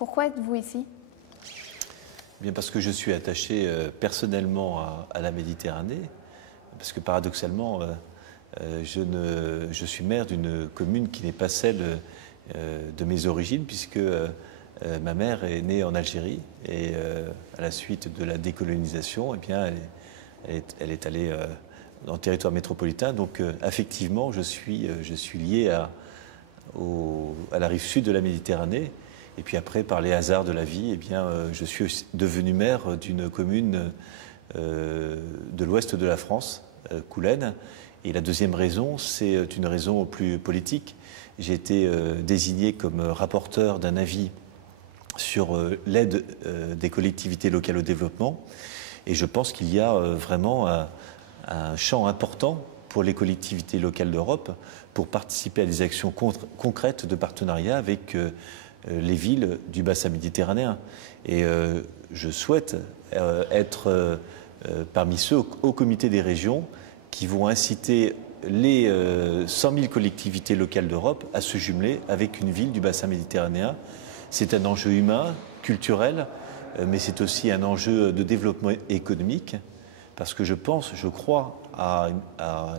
Pourquoi êtes-vous ici? Bien parce que je suis attaché personnellement à la Méditerranée, parce que paradoxalement, je suis maire d'une commune qui n'est pas celle de mes origines, puisque ma mère est née en Algérie et à la suite de la décolonisation, eh bien, elle est allée dans le territoire métropolitain. Donc affectivement, je suis lié à la rive sud de la Méditerranée. Et puis après, par les hasards de la vie, eh bien, je suis devenu maire d'une commune de l'ouest de la France, Coulennes. Et la deuxième raison, c'est une raison plus politique. J'ai été désigné comme rapporteur d'un avis sur l'aide des collectivités locales au développement. Et je pense qu'il y a vraiment un champ important pour les collectivités locales d'Europe pour participer à des actions concrètes de partenariat avec les villes du bassin méditerranéen. Et je souhaite être parmi ceux au comité des régions qui vont inciter les 100 000 collectivités locales d'Europe à se jumeler avec une ville du bassin méditerranéen. C'est un enjeu humain, culturel, mais c'est aussi un enjeu de développement économique, parce que je crois à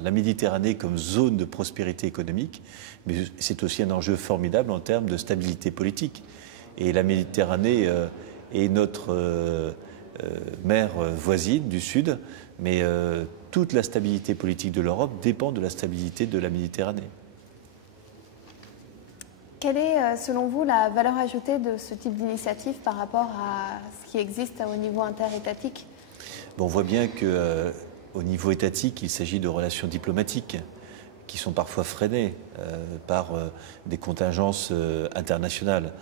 la Méditerranée comme zone de prospérité économique, mais c'est aussi un enjeu formidable en termes de stabilité politique. Et la Méditerranée est notre mer voisine du Sud, mais toute la stabilité politique de l'Europe dépend de la stabilité de la Méditerranée. Quelle est, selon vous, la valeur ajoutée de ce type d'initiative par rapport à ce qui existe au niveau interétatique? On voit bien qu'au niveau étatique, il s'agit de relations diplomatiques qui sont parfois freinées par des contingences internationales.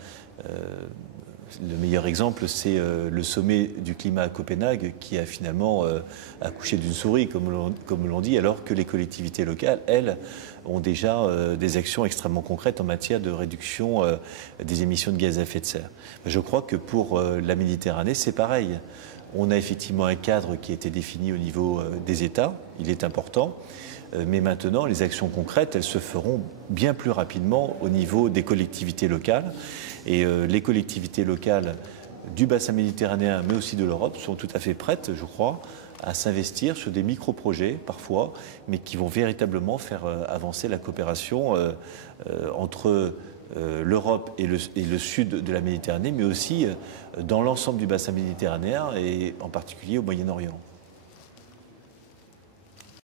Le meilleur exemple, c'est le sommet du climat à Copenhague qui a finalement accouché d'une souris, comme l'on dit, alors que les collectivités locales, elles, ont déjà des actions extrêmement concrètes en matière de réduction des émissions de gaz à effet de serre. Je crois que pour la Méditerranée, c'est pareil. On a effectivement un cadre qui a été défini au niveau des États, il est important, mais maintenant les actions concrètes, elles se feront bien plus rapidement au niveau des collectivités locales. Et les collectivités locales du bassin méditerranéen, mais aussi de l'Europe, sont tout à fait prêtes, je crois, à s'investir sur des micro-projets parfois, mais qui vont véritablement faire avancer la coopération entre l'Europe et le sud de la Méditerranée, mais aussi dans l'ensemble du bassin méditerranéen et en particulier au Moyen-Orient.